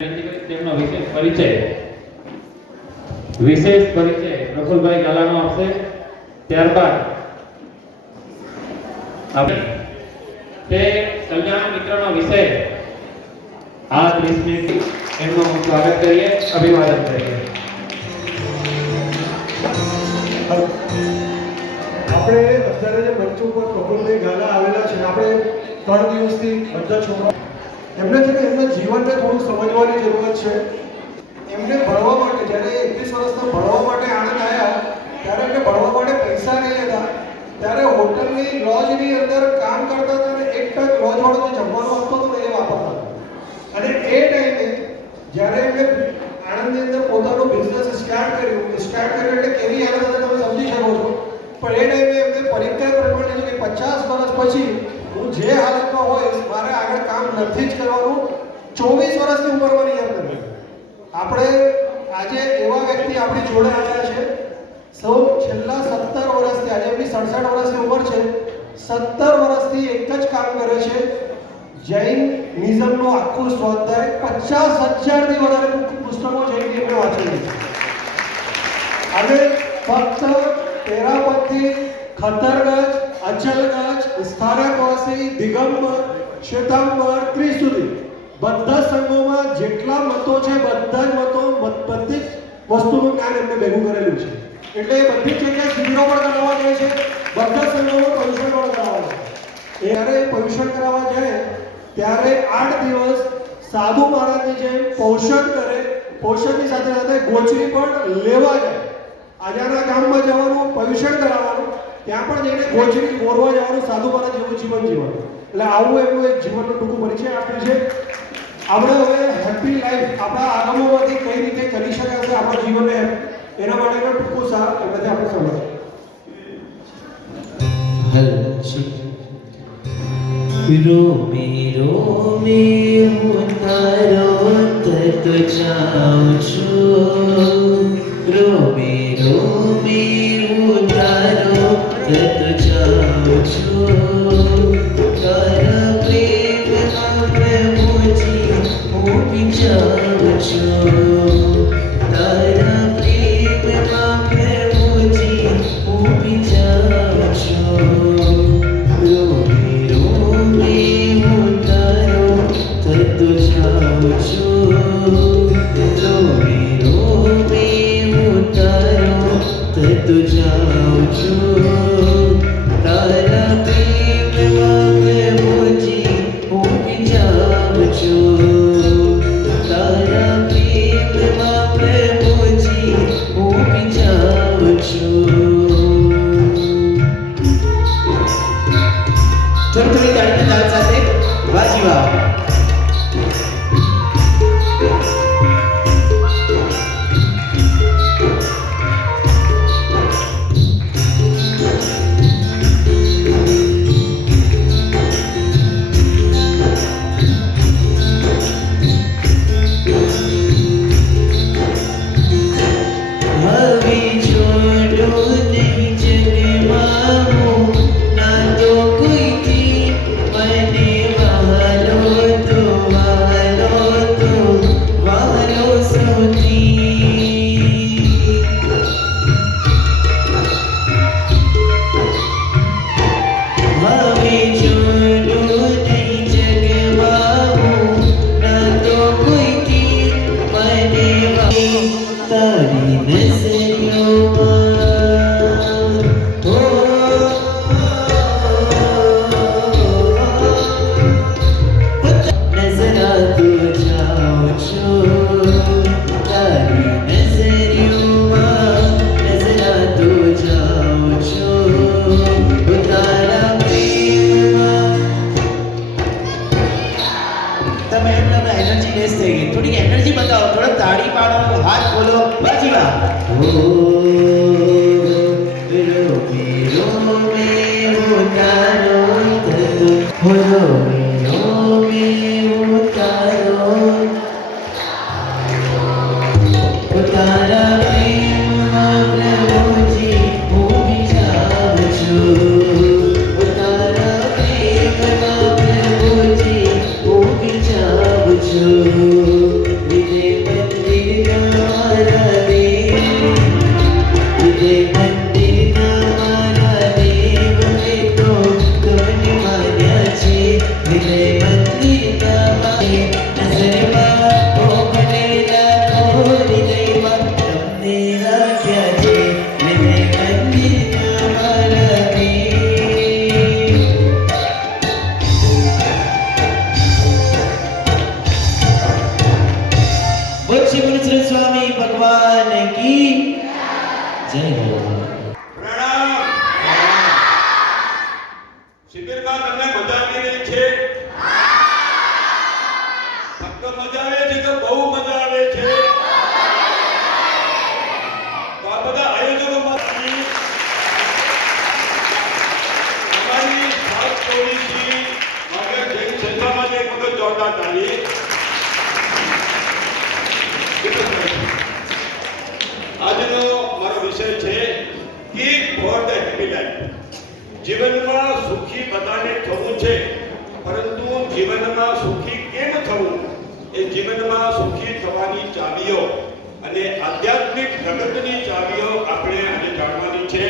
તેમનો વિશેષ પરિચય પ્રફુલભાઈ ગાલાનો આપશે। ત્યારબાદ આપણે તે કલ્યાણ મિત્રનો વિષય આ 30 મિનિટ એમનું સ્વાગત કરીએ, અભિવાદન કરીએ। આપણે અત્યારે જે મંચ ઉપર પ્રફુલભાઈ ગાલા આવેલા છે, આપણે 3 દિવસથી બધા છોકરા એમને છે કે એમના જીવનને થોડું સમજવાની જરૂરત છે। એમને ભણવા માટે જ્યારે 21 વર્ષના ભણવા માટે આણંદ આવ્યા ત્યારે એમને ભણવા માટે પૈસા નહીં હતા, ત્યારે હોટલની લોજની અંદર કામ કરતા હતા અને એક ટક લોજવાળો જે જમવાનું આપતો હતો ને એ વાપરતા હતા। અને એ ટાઈમે જ્યારે એમને આણંદની અંદર પોતાનો બિઝનેસ સ્ટાર્ટ કર્યું એટલે કેવી હાલત હતી તમે સમજી શકો છો। પણ એ ટાઈમે એમને પરીક્ષા પ્રમાણે લીધું કે 50 વર્ષ પછી હું જે હાલતમાં હોય મારે આગળ કામ નથી જ કરવાનું। 24 વર્ષની ઉંમરમાં નિયમ કર્યો। આપણે આજે એવા વ્યક્તિ આપણી જોડે આવ્યા છે, સૌ છેલ્લા 17 વર્ષથી, આજે એમની 67 વર્ષની ઉંમર છે, 17 વર્ષથી એક જ કામ કરે છે, જૈનિઝમનું આખું સ્વાધ્યાય 50,000થી વધારે પુસ્તકો જૈનની એમને વાંચેલી છે। અને ફક્ત તેરાપંથી, ખતરગજ, અચલગજ, સ્થાનકવાસી, દિગંબર, શ્વેતાંબર, ત્રિસ્તુતિ બધા સંઘોમાં જેટલા મતો છે બધા જ મતો બધી વસ્તુનું જ્ઞાન એમને ભેગું કરેલું છે। એટલે એ બધી જગ્યાએ શિબિરો પણ કરાવવા જાય છે, બધા સંઘોમાં પર્યુષણ પણ કરાવવા જાય। જ્યારે પર્યુષણ કરાવવા જાય ત્યારે 8 દિવસ સાધુ મહારાજની જેમ પોષણ કરે, પોષણની સાથે સાથે ગોચરી પણ લેવા જાય। આજાના ગામમાં જવાનું, પર્યુષણ કરાવવાનું, ત્યાં પણ જઈને ગોચરી બોરવા જવાનું, સાધુ મહારાજ જેવું જીવન જીવવાનું। એટલે આવું એમનું એક જીવનનું ટૂંકું પરિચય આપ્યું છે। આપણે હવે હેપી લાઈફ આપણા આગમોમાંથી કઈ રીતે કરી શકાશે આપણા જીવનને, એના માટેનો ટૂંકો સાર એમાંથી આપણે સમજીએ। રોમે રોમે હું તારો તત જાઉં છું, રોમે રોમે હું તારો તત જાઉં છું, તારા પ્રેમમાં પ્રભુજી હું વિચારું છું, તારા પ્રેમમાં પ્રભુજી હું વિચારું છું, રોમે રોમે હું તારો તત જાઉં છું, રોમે રોમે હું તારો તત જાઉં છું, તારા પ્રેમમાં પ્રભુજી હું વિચારું છું, તારા પ્રેમમાં પ્રભુજી હું વિચારું છું। થોડી તાળીના તાલ સાથે વાજી વાહ। થોડી એનર્જી બતાવો, થોડો તાળી પાડો, હાથ બોલો, બાજી વાહ। રોમે રોમે હું તારો તત, રોમે રોમે હું તારો, તારા પ્રેમમાં પ્રભુજી હું વિચારું છું, તારા પ્રેમમાં પ્રભુજી હું વિચારું છું। જય હો. પ્રણામ. શિબિરમાં તમને મજા આવી રહી છે? ફક્ત મજા આવે છે કે બહુ મજા આવે છે? તો આ બધા આયોજકોમાંથી તમારી સાત ચોવીસી માટે જૈન સંસ્થા માટે એક વખત જોરદાર તાળી. આજનો મારો વિષય છે ગીત ફોર ધ હેપી લાઈફ. જીવનમાં સુખી બધાને થવું છે, પરંતુ જીવનમાં સુખી કેમ થવું એ જીવનમાં સુખી થવાની ચાવીઓ અને આધ્યાત્મિક પ્રગતિની ચાવીઓ આપણે આજે જાણવાની છે.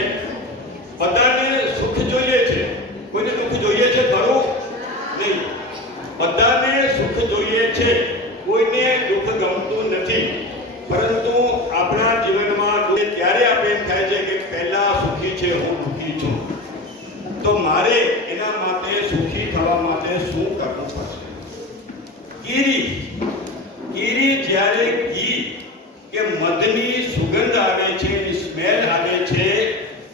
બધાને સુખ જોઈએ છે, કોઈને દુઃખ જોઈએ છે ખરું? નહીં. બધાને સુખ જોઈએ છે, કોઈને દુઃખ ગમતું નથી. પરંતુ આપણા જીવનમાં ત્યારે આપણે એમ થાય છે કે પહેલા સુખી છે, હું દુઃખી છું. તો મારે એના માટે સુખી થવા માટે શું કરવું પડશે? કીરી જ્યારે ઘી કે મધની સુગંધ આવે છે, એની સ્મેલ આવે છે,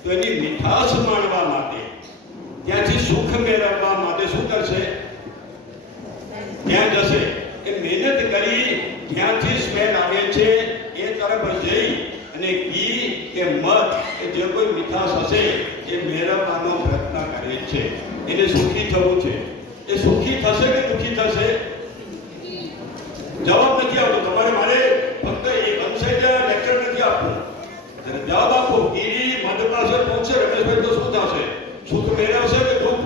તો એની મીઠાશ માણવા માટે, ત્યાંથી સુખ મેળવવા માટે શું કરશે? ત્યાં જશે. એ મહેનત કરી જ્યાંથી સ્મેલ આવે છે એ તરફ જઈ અને ઘી કે મધ કે જે કોઈ મીઠાશ હશે એ મેળવવાનો પ્રયત્ન કરે છે. એને સુખી થવું છે. એ સુખી થશે કે દુઃખી થશે? જવાબ નથી આવતો. તમારે મારે ફક્ત એક અંશે લેક્ચર નથી આપવું. જવાબ આપો. ગીરી મધ પાસે પહોંચશે રમેશભાઈ તો શું થશે? સુખ મેળવશે કે દુઃખ?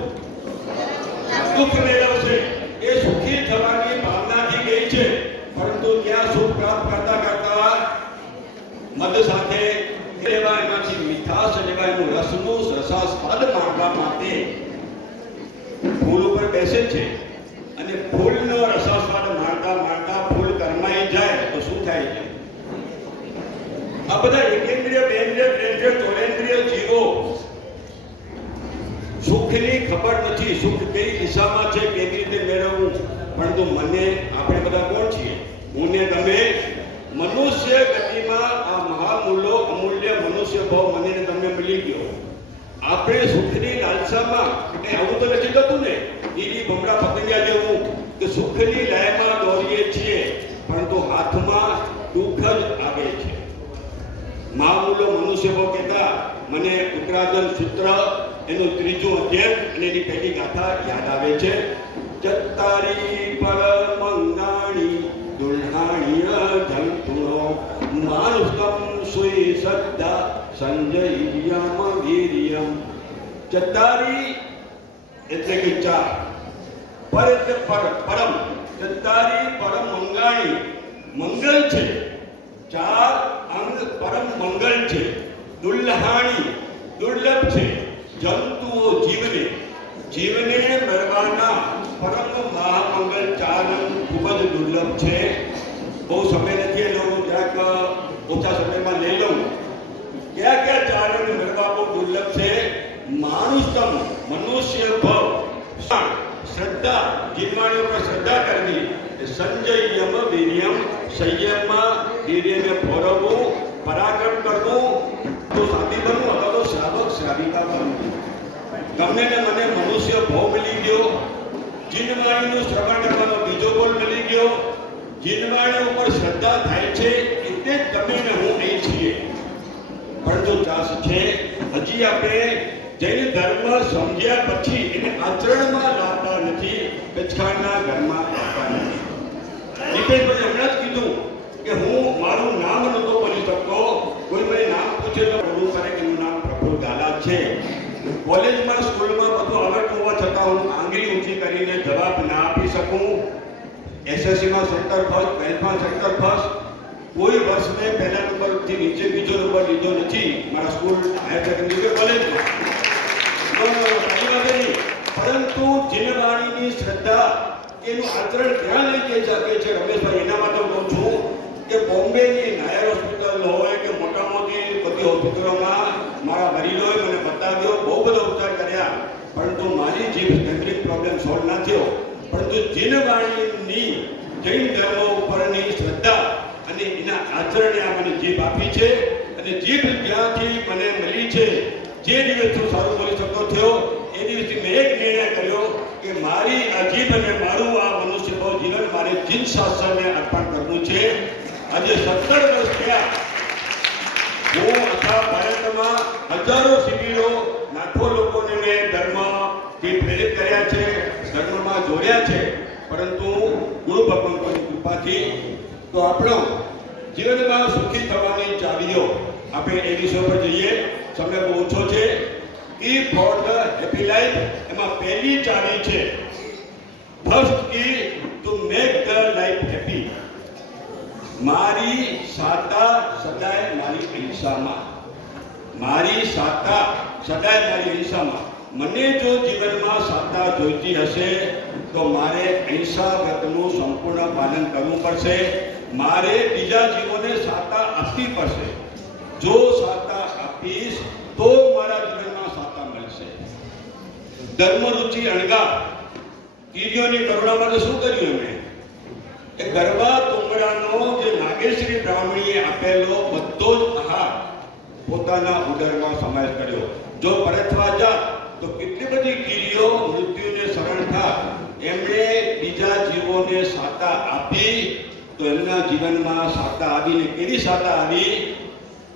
દુઃખ મેળવશે. એ સુખી થવાની ભાવનાથી ગઈ છે, પરંતુ ત્યાં સુખ પ્રાપ્ત કરતા કરતા મધ સાથે લેવા, એમાંથી મીઠાશ લેવા, એનું રસનું રસાસ્વાદ માણવા માટે ફૂલ ઉપર બેસે છે. અને ફૂલનો રસાસ્વાદ માણતા માણતા ફૂલ કરમાઈ જાય તો શું થાય છે? આ બધા એકેન્દ્રિય, બેન્દ્રિય, ત્રેન્દ્રિય, ચોરેન્દ્રિય જીવો સુખની ખબર નથી. સુખ કઈ દિશામાં છે, કેવી રીતે મેળવવું. પરંતુ મને, આપણે બધા કોણ છીએ? હું ને તમે મનુષ્ય ગતિમાં આ મહામૂલો અમૂલ્ય મનુષ્ય ભાવ મને ને તમને મળી ગયો. આપણે સુખની લાલસામાં, એટલે આવું તો નથી થતું ને ઈડી ભમરા પતંગિયા જેવું કે સુખની લયમાં દોરીએ છીએ, પરંતુ હાથમાં દુઃખ જ આવે છે. મહામૂલો મનુષ્ય ભાવ કહેતા મને ઉત્તરાધન સૂત્ર એનું ત્રીજું અધ્યયન અને એની પહેલી ગાથા યાદ આવે છે. ચત્તારી પર મંગાણી દુલ્હાણીય જંતુનો માનુષકમ સુઈ સદ્દા સંજયમ વીર્યમ. ચત્તારી એટલે કે ચાર, પર એટલે પરમ. ચત્તારી પરમ મંગાણી, મંગલ છે. ચાર અંગ પરમ મંગલ છે. દુલ્હાણી દુર્લભ છે. જંતુઓ જીવને મેળવવાના પરમ મહામંગલ ચાર અંગ ખૂબ જ દુર્લભ છે. બહુ સમય નથી એનો, હું જરાક ઓછા સમયમાં લઈ લઉં. કયા કયા ચાર અંગ મેળવવા બહુ દુર્લભ છે? માનુષતમ, મનુષ્ય ભાવ. શ્રદ્ધા, જીવવાણી ઉપર શ્રદ્ધા કરવી. સંજયમ વીર્યમ, સંયમમાં વીર્યને ફોરવવું, પરાક્રમ કરવું. તો સાથી બનવું અથવા તો શ્રાવક શ્રાવિકા બનવું. તમને ને મને મનુષ્ય ભાવ મળી ગયો. જીનવાણીનું શ્રવણ કરવાનો બીજો બોલ મળી ગયો. જીનવાણી ઉપર શ્રદ્ધા થાય છે એટલે જ તમે ને હું અહીં છીએ. પરંતુ ચાસ છે હજી આપણે જૈન ધર્મ સમજ્યા પછી એને આચરણમાં લાવતા નથી. કચખાણના ઘરમાં આવતા નથી. દીપેશભાઈ હમણાં જ કીધું કે હું મારું નામ નહોતો બની શકતો. કોઈ મને નામ પૂછે તો બોલવું કરે કે એનું નામ પ્રફુલ્લ ગાલા છે. કોલેજમાં સ્કૂલમાં બધું આવડતું હોવા છતાં હું આંગળી ઊંચી કરીને જવાબ ના આપી શકું. એસએસસીમાં સેન્ટર ફર્સ્ટ, 12માં સેન્ટર ફર્સ્ટ. કોઈ વર્ષ મેં પહેલા નંબરથી નીચે બીજો નંબર લીધો નથી મારા સ્કૂલ, હાયર સેકન્ડરી કે કોલેજમાં. પરંતુ જીનવાણીની શ્રદ્ધા, એનું આચરણ ક્યાં લઈ જઈ શકે છે રમેશભાઈ? એના માટે કહું છું કે બોમ્બેની નાયર હોસ્પિટલ હોય કે મોટા મોટી બધી હોસ્પિટલોમાં મારા વડીલોએ મને બતાવ્યો, બહુ બધા ઉપચાર કર્યા, પરંતુ મારી જીભ ટેમ્પરિંગ પ્રોબ્લેમ સોલ્વ ના થયો. પરંતુ જીનવાણીની જૈન ધર્મ ઉપરની શ્રદ્ધા અને એના આચરણે આ મને જીભ આપી છે. અને અને જીભ જ્યાંથી મને મળી છે, જે દિવસ હું સારું બોલી શકતો થયો એ દિવસથી મેં એક નિર્ણય કર્યો કે મારી આ જીભ અને મારું આ મનુષ્ય જીવન મારે જીન શાસ્ત્રને અર્પણ કરવું છે. આજે 17 વર્ષ થયા હું આખા ભારતમાં હજારો શિબિરો, લાખો લોકોને મેં ધર્મથી પ્રેરિત કર્યા છે, ધર્મમાં જોડ્યા છે. પરંતુ ગુરુ ભગવંતોની કૃપાથી તો આપણો જીવનમાં સુખી થવાની ચાવીઓ આપણે એ વિષય પર જઈએ. સમય બહુ ઓછો છે. Key for the happy life, એમાં પહેલી ચાવી છે first key to make the life happy. મારી સાતા સદાય મારી અહિંસામાં, મારી સાતા સદાય મારી અહિંસામાં. મને જો જીવનમાં સાતા જોઈતી હશે તો મારે અહિંસા વ્રતનું સંપૂર્ણ પાલન કરવું પડશે. મારે બીજા જીવોને સાતા આપવી પડશે. જો સાતા આપીશ તો મારા જીવનમાં સાતા મળશે. ધર્મ રુચિ અણગા, કીડીઓની કરુણા માટે શું કર્યું એમણે? એ ગરબા તુંગડાનો જે નાગેશ્વરી બ્રાહ્મણીએ આપેલો બધો જ આહાર પોતાના ઉદરમાં સમાવેશ કર્યો. જો પરતવા જાત તો કેટલી બધી કીડીઓ મૃત્યુને શરણ થા. એમણે બીજા જીવોને સાતા આપી તો એમના જીવનમાં સાતા આવીને કેવી સાતા આવી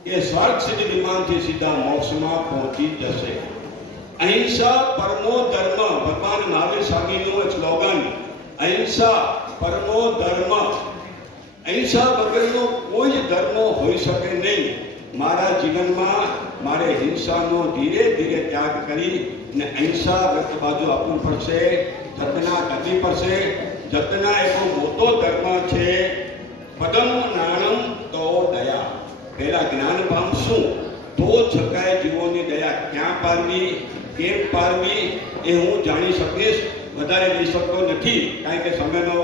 કે સ્વર્ગ સુધી વિમાનથી સીધા મોક્ષમાં પહોંચી જશે. અહિંસા પરમો ધર્મ, ભગવાન મહાવીર સ્વામીનું એક સ્લોગન, અહિંસા પરમો ધર્મ. અહિંસા વગરનો કોઈ જ ધર્મ હોઈ શકે નહીં. મારા જીવનમાં મારે હિંસાનો ધીરે ધીરે ત્યાગ કરી ને અહિંસા વ્રત બાજુ આપવું પડશે. જતના કરવી પડશે. જતના એવો મોટો ધર્મ છે. પદમ નાણમ તો દયા. પહેલા જ્ઞાન પામશું તો છકાય જીવોની દયા ક્યાં પારવી, કેમ પારવી એ હું જાણી શકીશ. વધારે લઈ શકતો નથી કારણ કે સમયનો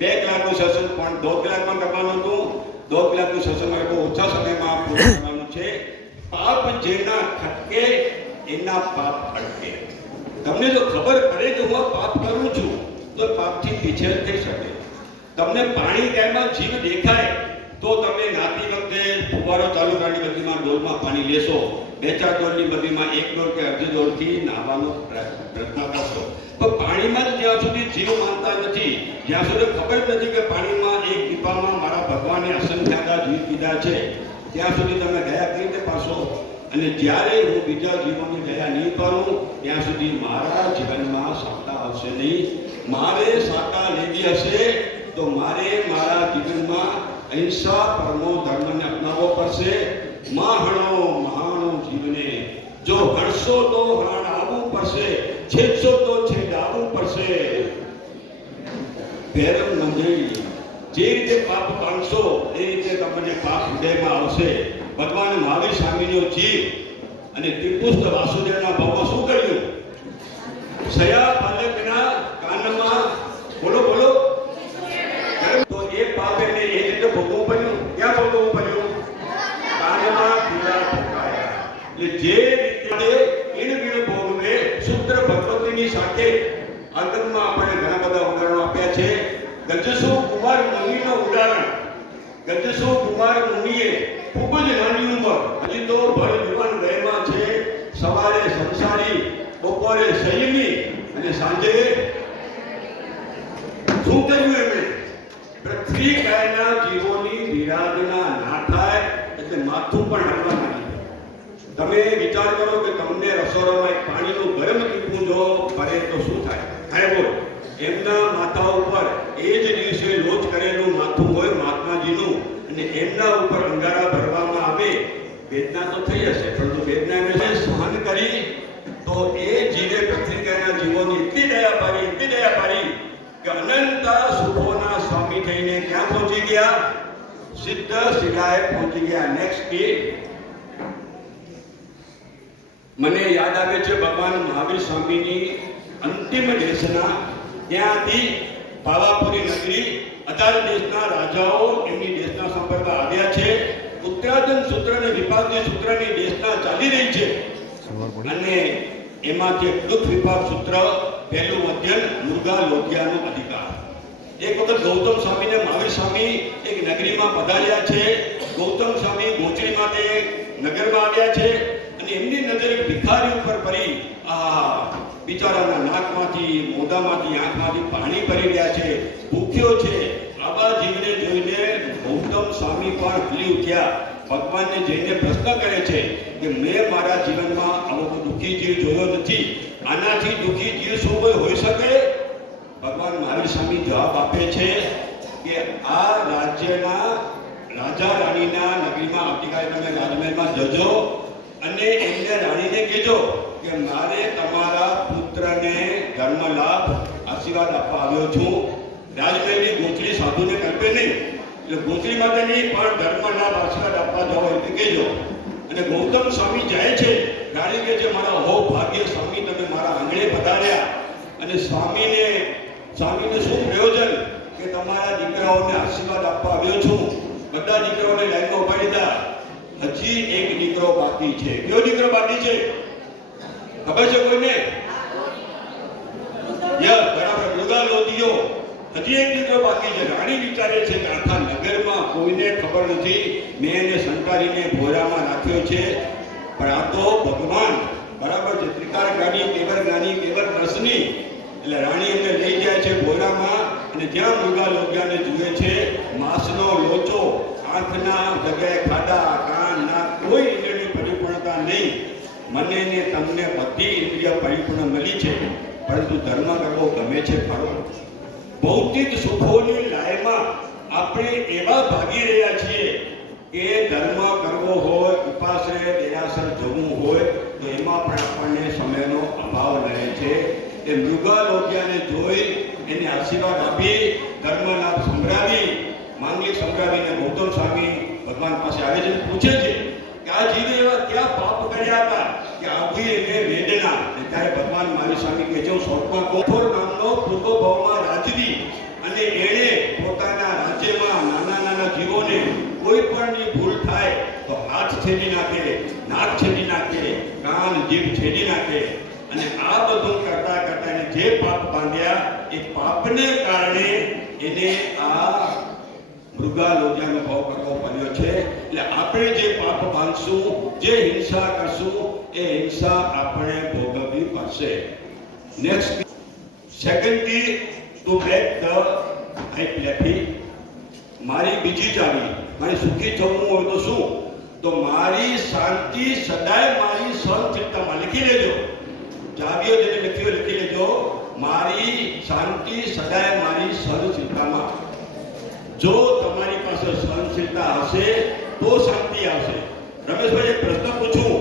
2 કલાકનું સેશન પણ 2 કલાકમાં કરવાનું હતું. 2 કલાકનું સેશન મારે બહુ ઓછા સમયમાં પૂરું કરવાનું છે. પાપ જેના ખટકે એના પાપ અટકે. તમને જો ખબર પડે કે હું પાપ કરું છું તો પાપથી પીછેર થઈ શકે. તમને પાણી ટાઈમમાં જીવ દેખાય તો તમે નાતી વખતે ફુવારો ચાલુ કરવાની બદલીમાં ડોલમાં પાણી લેશો. 2-4 ડોલની બદલીમાં 1 ડોલ કે અડધી ડોલથી નાહવાનો પ્રયત્ન કરશો. પણ પાણીમાં જ જ્યાં સુધી જીવ માનતા નથી, જ્યાં સુધી ખબર નથી કે પાણીમાં એક ટીપામાં મારા ભગવાને અસંખ્યાતા જીવ કીધા છે, ત્યાં સુધી તમે દયા કઈ રીતે પાડશો? અને જ્યારે હું બીજા જીવોની દયા નહીં પાડું ત્યાં સુધી મારા જીવનમાં સાતા આવશે નહીં. મારે સાતા લેવી હશે તો મારે મારા જીવનમાં અહિંસા પરમો ધર્મને અપનાવવો પડશે. માહણો મહાણો જીવને, જો હણશો તો હણ આવવું પડશે, છેદશો તો છેદાવવું પડશે. ભેરમ મંજરી, જે રીતે પાપ પામશો એ રીતે તમને પાપ હૃદયમાં આવશે. ભગવાન મહાવીર સ્વામીનો જીવ અને ત્રિપુષ્ટ વાસુદેવના ભાવમાં શું કર્યું? સયા બાલકના કાનમાં બોલો બોલો તો એ પાપ એને એ રીતે ભોગવવું પડ્યું. ક્યાં ભોગવવું પડ્યું? કાનમાં પીડા ઠોકાયા. એટલે જે રીતે ઈણ ભોગવે શુદ્ર ભગવતીની સાથે અંતમાં આપણે ઘણા બધા ઉદાહરણો આપ્યા છે. ગજસુ કુમાર મુનિનો ઉદાહરણ. ગજસુ કુમાર મુનિએ ખૂબ જ નાની ઉંમર, હજી તો ભર યુવાન વયમાં છે. સવારે સંસારી, બપોરે સંયમી અને સાંજે શું કર્યું એમણે? પૃથ્વી કાયના જીવોની વિરાધના ના થાય એટલે માથું પણ હલવા માંડી. તમે વિચાર કરો કે તમને રસોડામાં એક પાણીનું ગરમ ટીપું જો પડે તો શું થાય? હા બોલ. એમના માથા ઉપર એ જ દિવસે લોચ કરેલું માથું હોય મહાત્માજીનું અને એમના ઉપર અંગારા ભરવામાં આવે, વેદના તો થઈ હશે, પરંતુ વેદના એમને સહન કરી તો એ જીવે પત્રિકાના જીવોની એટલી દયા પાડી કે અનંત સુખોના સ્વામી થઈને ક્યાં પહોંચી ગયા? સિદ્ધ શિલાએ પહોંચી ગયા. નેક્સ્ટ કે મને યાદ આવે છે ભગવાન મહાવીર સ્વામીની અંતિમ દેશના. ત્યાંથી પાવાપુરી નગરી 18 દેશના રાજાઓ એમની દેશના સંપર્કમાં આવ્યા છે. ઉત્તરાધન સૂત્ર અને વિપાકની સૂત્રની દેશના ચાલી રહી છે અને એમાંથી દુઃખ વિપાક સૂત્ર પહેલું અધ્યયન મુર્ગા લોધિયાનો અધિકાર. એક વખત ગૌતમ સ્વામીને મહાવીર સ્વામી એક નગરીમાં પધાર્યા છે. ગૌતમ સ્વામી ગોચરી માટે નગરમાં આવ્યા છે અને એમની નજર એક ભિખારી ઉપર પડી. આ બિચારાના નાકમાંથી, મોઢામાંથી, આંખમાંથી પાણી પડી રહ્યા છે, ભૂખ્યો છે. આવા જીવને જોઈને ગૌતમ સ્વામી પણ હલી ઉઠ્યા. ભગવાનને જઈને પ્રશ્ન કરે છે કે મેં મારા જીવનમાં આવો કોઈ દુઃખી જીવ જોયો નથી. આનાથી દુઃખી જીવ શું કોઈ હોઈ શકે? ભગવાન મહાવીર સ્વામી જવાબ આપે છે કે આ રાજ્યના રાજા રાણીના નગરીમાં આવતીકાલે તમે રાજમહેલમાં જજો અને એમને રાણીને કહેજો કે મારે તમારા પુત્રને ધર્મ લાભ આશીર્વાદ આપવા આવ્યો છું. રાજમહેલની ગોચરી સાધુને કલ્પે નહીં, એટલે ગોચરી માટે નહીં પણ ધર્મ લાભ આશીર્વાદ આપવા જાઓ એટલે કહેજો. અને ગૌતમ સ્વામી જાય છે. રાણી કહે છે મારા હો ભાગ્ય સ્વામી, તમે મારા આંગણે પધાર્યા. અને સ્વામીને શું પ્રયોજન કે તમારા દીકરાઓને આશીર્વાદ આપવા આવ્યો છું. બધા દીકરાઓને લાઈનમાં ઉભા દીધા. હજી એક દીકરો બાકી છે. કયો દીકરો બાકી છે ખબર છે કોઈને? યસ, બરાબર, મૃગા લોધિયો. હજી એક દીકરો બાકી છે. રાણી વિચારે છે કે આખા નગરમાં કોઈને ખબર નથી, મેં એને સંતાડીને ભોરામાં રાખ્યો છે, પણ આ તો ભગવાન બરાબર છે. ત્રિકાર જ્ઞાની, કેવર દર્શની. એટલે રાણી એમને લઈ જાય છે ભોરામાં અને જ્યાં મૃગા લોધિયાને જુએ છે, માંસનો લોચો, આંખના જગ્યાએ ખાડા, કાનના કોઈ ઇન્દ્રિયની પરિપૂર્ણતા નહીં. મને ને તમને બધી ઇન્દ્રિય પરિપૂર્ણ મળી છે, પરંતુ ધર્મ કરવો ગમે છે ખરો? ભૌતિક સુખોની લાયમાં આપણે એવા ભાગી રહ્યા છીએ કે ધર્મ કરવો હોય, ઉપાશ્રય દેરાસર જવું હોય તો એમાં પણ આપણને સમયનો અભાવ રહે છે. એ મૃગા લોધિયાને જોઈ એને આશીર્વાદ આપી ધર્મ લાભ સંભળાવી, માંગલિક સંભળાવીને ગૌતમ સ્વામી ભગવાન પાસે આવે છે, પૂછે છે કે આ જીવે એવા ક્યાં પાપ કર્યા હતા કે આવી એને વેદના? ત્યારે ભગવાન મહાવીર સ્વામી કહે છે, સ્વર્ગમાં કોઠોર નામનો પૂર્વ ભાવમાં રાજવી અને એણે પોતાના રાજ્યમાં નાના જીવોને કોઈ પણની ભૂલ થાય તો હાથ છેદી નાખે, નાક છેદી નાખે, કાન જીભ છેદી નાખે. અને આ બધું કરતા એને જે પાપ બાંધ્યા એ પાપને કારણે એને આ મૃગા લોધિયાનો ભાવ કરવો પડ્યો છે. એટલે આપણે જે પાપ બાંધશું, જે હિંસા કરશું, એ હિંસા આપણે ભોગવવી પડશે. Next, secondly to back the આઈપ્લેફી. મારી બીજી ચાવી, મારે સુખી થવું હોય તો શું? તો મારી શાંતિ સદાય મારી સહનશીલતામાં. લખી લેજો, ચાવીઓ જેને લખી લેજો, મારી શાંતિ સદાય મારી સહનશીલતામાં. જો તમારી પાસે સહનશીલતા હશે તો શાંતિ આવશે. રમેશભાઈ, એક પ્રશ્ન પૂછું.